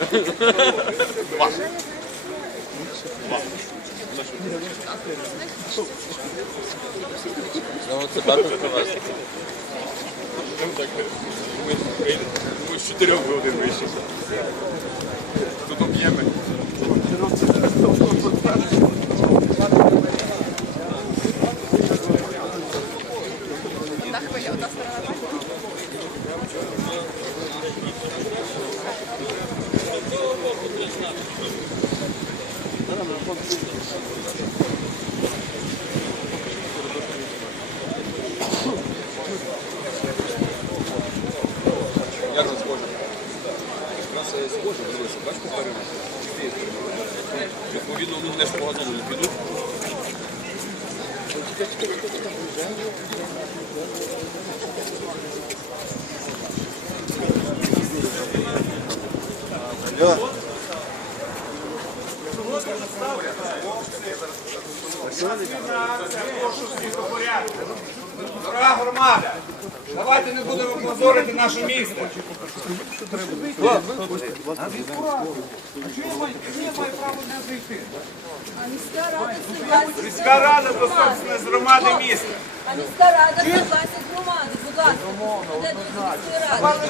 Ну, це так привезли. Ми з чотирьох годин вийшли. Тут об'єми. На хвилю, одна сторона. Як нас схоже? У нас е, схоже, дивися, бач попереду. Відповідно, вони теж по не підуть. Дорога громада, давайте не будемо позорити наше місто. А міська рада власність. Міська рада собственно з громади міста. А міська рада з громади. Будь ласка, де тут міської ради?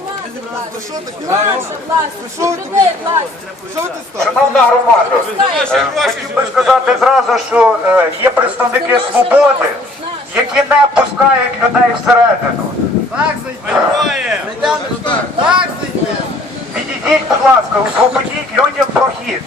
Власність. Наша власність. Людей власність. Шановна громада, е, хотів би сказати зразу, що е, є представники свободи, які не пускають людей всередину. Відійдіть, будь ласка, освободіть людям прохід.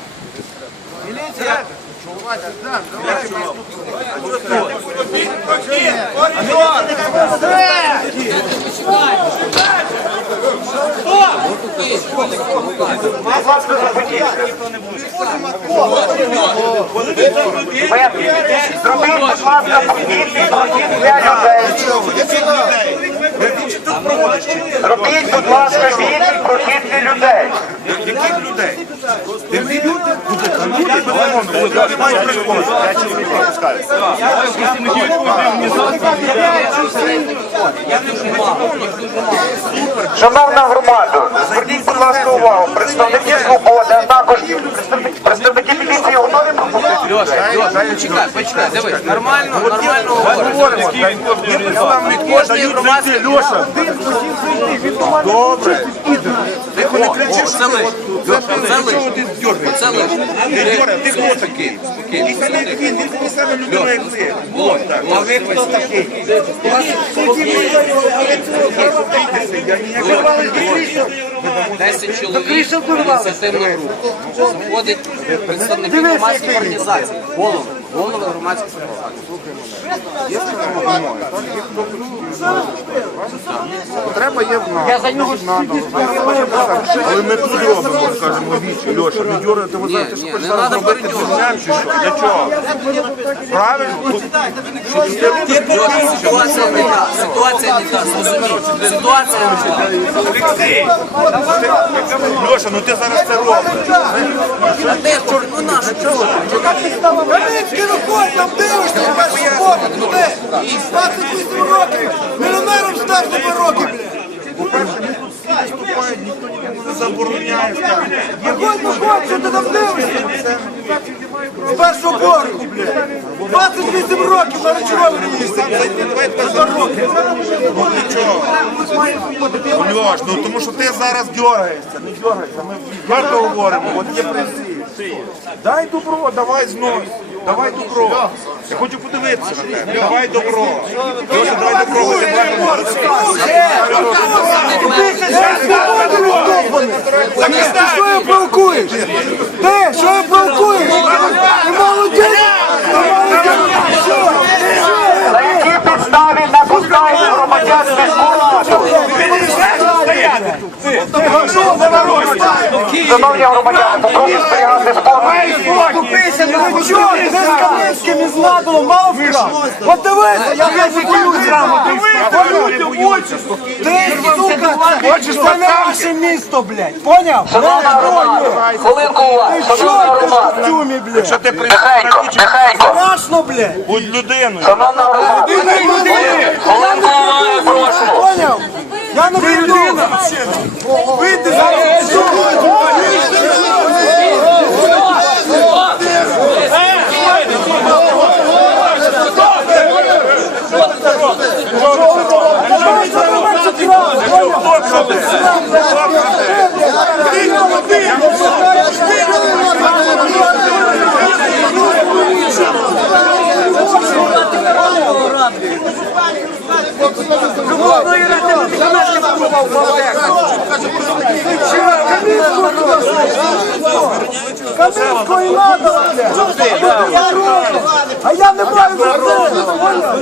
Будь ласка, зупиніться. Зробіть, будь ласка, прохідний прохід для людей. Зробіть, будь ласка, вільний прохід для людей. Яких людей? Ти люди? Люди мають приходити. Я чому не пропускаю? Шановна громада, зверніть, будь ласка, увагу. Представники свободи, а також представники, представники міліції готові пропустити людей? Почекай, почекай, дивись, нормально, нормально говоримо. Від кожної громадської Льоша, добре. Тихо не кричи, що це лиш. Це лиш. Ти дергаєш? Це лиш. Не дергай, ти хто такий? Саме як він, він такий самий людина, як ти. А ви хто такий? Я ніяк 10 чоловік ініціативну групу. Заходить представники громадських організацій, голови, голови громадських організацій. Треба є в нас. Я за нього Але ми тут робимо, скажемо, вічі, Льоша, не дергайте, ви знаєте, що ні, хочеш зараз надо робити дурням чи що? Для чого? Правильно? Ситуація не та, ситуація не та. Ситуація не та. Льоша, ну ти зараз це робиш. А де ж, ну наше чого? Рухой, там дивишся, в першу воду, туди. 28 років. Мільйонером став тебе років, блядь. По-перше, ми не забороняє. Виходь, виходь, що ти там дивишся? З першого боргу, блядь. 28 років на речовому тебе за. Ну нічого. Льош, ну тому що ти зараз дергаєшся, не дергайся. Ми варто говоримо, от є принцип. Дай добро, давай знов. Давай добро. Я хочу подивитися на тебе. Давай добро. Льоша, давай добро, ти Ти що я провокуєш? Ти, що я провокуєш? Ти молодець! Ти молодець! Що? На якій підставі не пускають громадян в міську? Шановні громадяни, попрошу зберігати ви чого? Ти з Кам'янським із Надолом мало вкрав? От дивися, я не боюсь грамоти. Ти, сука, це не наше місто, блядь. Поняв? Шановна громада, хвилинку уваги, Ти шановна ти в громада, костюмі, блядь? Що ти тихенько, тихенько, Страшно, блядь. Будь людиною. шановна громада, хвилинку уваги, прошу. Поняв? Я не прийду. Вийди зараз. Кам'янського і блядь. А я не маю закону, поняв?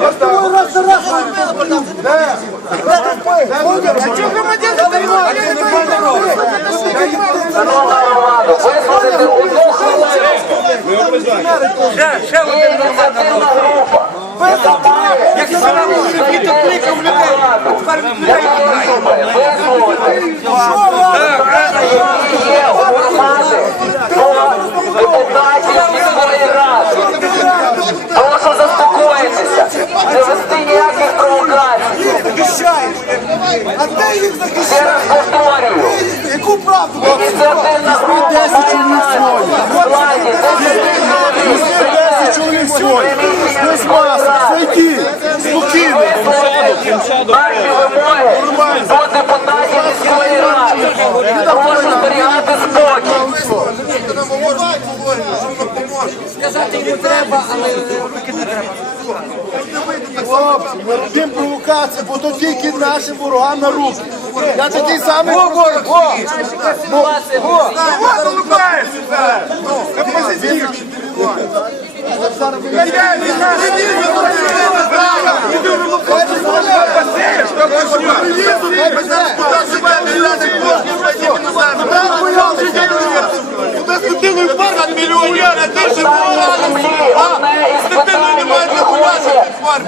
Я з тобою раз раз говорю. Де? Де ти пив? Поняв? А чого громадяни не Шановна громада, висловити одну хвилину. Ініціативна група, яка має зайти в раду, яка виступить, висловити. Є у громади до депутатів міської ради. Прошу заспокоїтися, не вести ніяких провокацій. захищаєш? А їх Ще раз повторюю. Яку правду? Ініціативна група складі 10 чоловік Не спаса, зайди, спокійно. Наші вимоги до депутатів міської ради. Прошу зберігати спокій. Хлопці, ми робимо провокації, бо то тільки нашим ворогам на руки. Я такий самий ворог. Хоче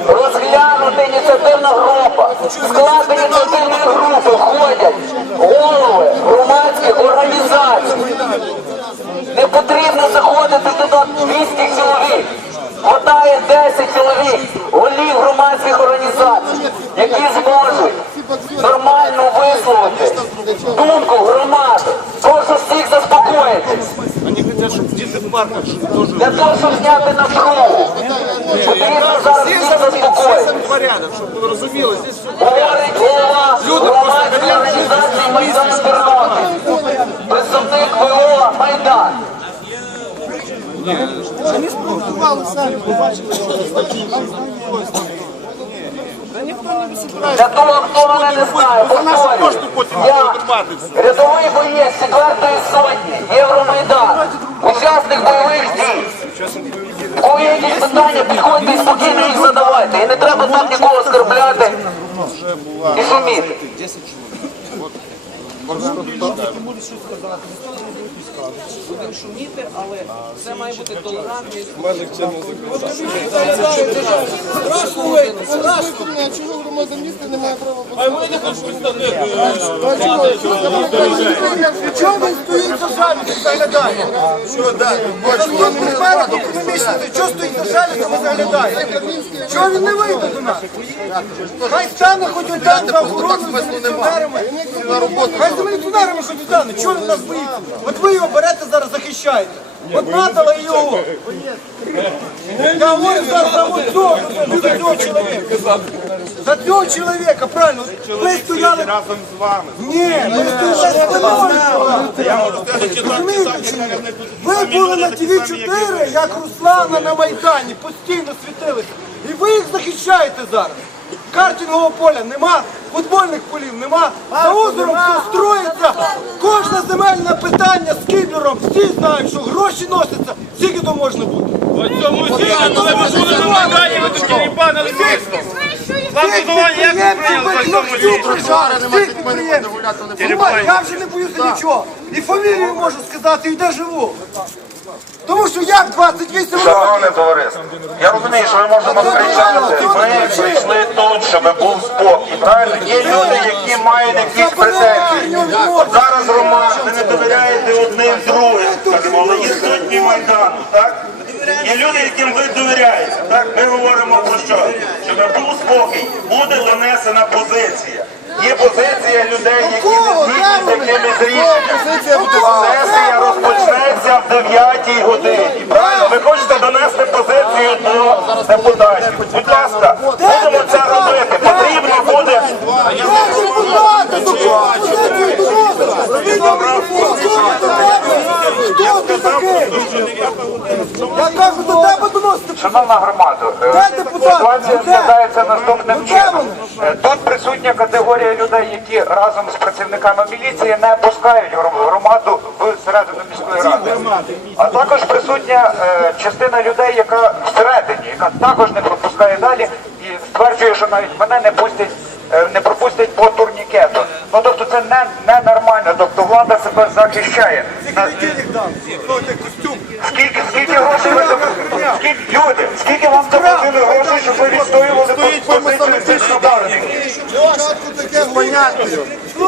розглянути ініціативна група. Склад ініціативної групи входять голови громадських організацій. Не потрібно заходити туди 200 чоловік. Хватає 10 чоловік, голів громадських організацій, які зможуть нормально висловити думку громади. Прошу всіх заспокоїтись. Для того, щоб зняти напругу, потрібно зараз всіх заспокоїти. Говорить голова громадської організації Майдан Тернопіль, представник ВО Майдан. Для того, хто мене не знає, повторюю, я рядовий But Чого він стоїть за шалю, ти заглядає? Що далі? Чого він спереду економічний, чого стоїть за шалю, тому заглядає? Чого він не вийде до нас? Хай стане хоч один за охорону з міліціонерами. Хай з міліціонерами хоч стане, чого він нас боїться? От ви його берете зараз, захищаєте. От надала його. Я говорю зараз за от цього, за цього чоловіка. За цього чоловіка, правильно. Ви стояли Разом з вами. ні, ви стояли чи ні? Ви були на ТВ 4 як Руслана на Майдані, постійно світилися. І ви їх захищаєте зараз. Картингового поля нема, футбольних полів нема, за озером все строїться. Кожне земельне питання з кібером, всі знають, що гроші носяться, скільки то можна бути. Всіх підприємців ви всіх підприємців Понимаєш, я вже не боюся нічого. І фамілію можу сказати, і де живу. Тому що як 28 років? Шановне товариство, я розумію, що ми можемо кричати. Ми прийшли тут, щоб був спокій. Правильно? Є люди, які мають якісь претензії. От зараз Роман, ви не довіряєте одним другим, скажімо, але є сотні майдану, так? Є люди, яким ви довіряєте. Так, ми говоримо про що? Щоб був спокій, буде донесена позиція. Є позиція людей, які не згідні з якимись рішеннями. Сесія 9 годині. Правильно? Ви хочете донести позицію до депутатів. Будь ласка, будемо це робити. Потрібно буде. Я кажу, до тебе доносити. Шановна громада, е, ситуація складається наступним Де чином. Е, Тут присутня категорія людей, які разом з працівниками міліції не пускають громаду в середину міської ради. А також присутня е, частина людей, яка всередині, яка також не пропускає далі і стверджує, що навіть мене не пустять. е, Не пропустять по турнікету. Ну тобто це не, не нормально. Тобто влада себе захищає. На- Скільки, скільки грошей ви дам- скільки, люди, скільки вам заплатили грошей, щоб ви відстоювали позицію? Слухай,